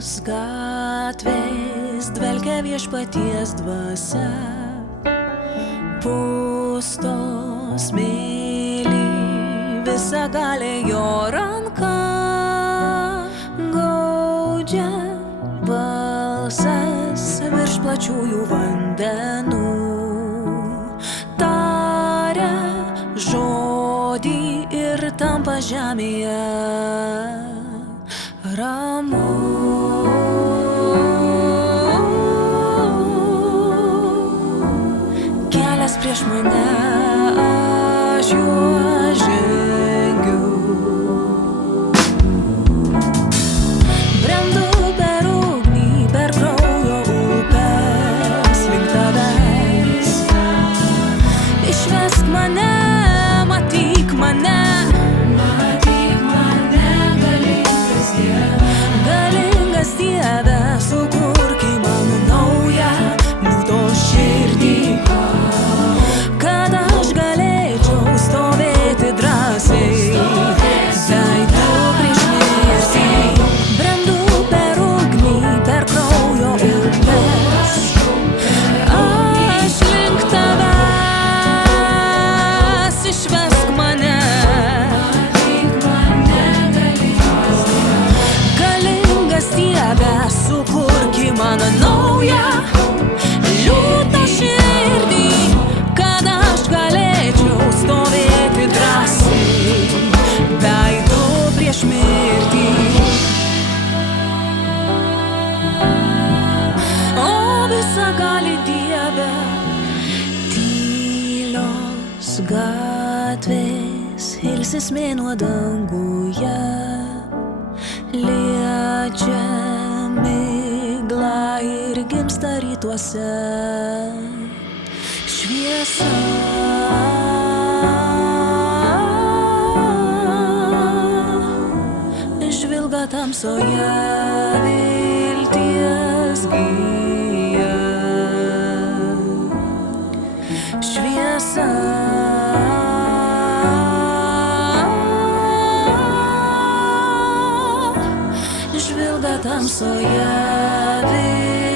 Tylios gatvės dvelkia viešpaties dvasia, pustos mėly visagalė jo ranka, gaudžia balsas virš plačiųjų vandenų, taria žodį ir tampa žemėje ramu. Kelias prieš mane, aš juo žengiu. Brendu per ugnį, per kraujo upes link tavęs. Išvesk mane, matyk mane. Galingas Dieve, sukurk į man naują liūto širdį, kad aš galėčiau stovėti drąsiai, veidu prieš mirtį. Brendu per ugnį, per kraujo upes, aš link tavęs. Išvesk mane. Dieve, sukurk į man naują liūtą širdį, kad aš galėčiau stovėti drąsiai, veidu prieš mirtį. O visagali Dieve, tylios gatvės ilsis mėnuo danguje, liečia migla ir gimsta rytuose šviesa. Žvilga tamsoje vilties gyja šviesa. Žvilga tamsoje vilties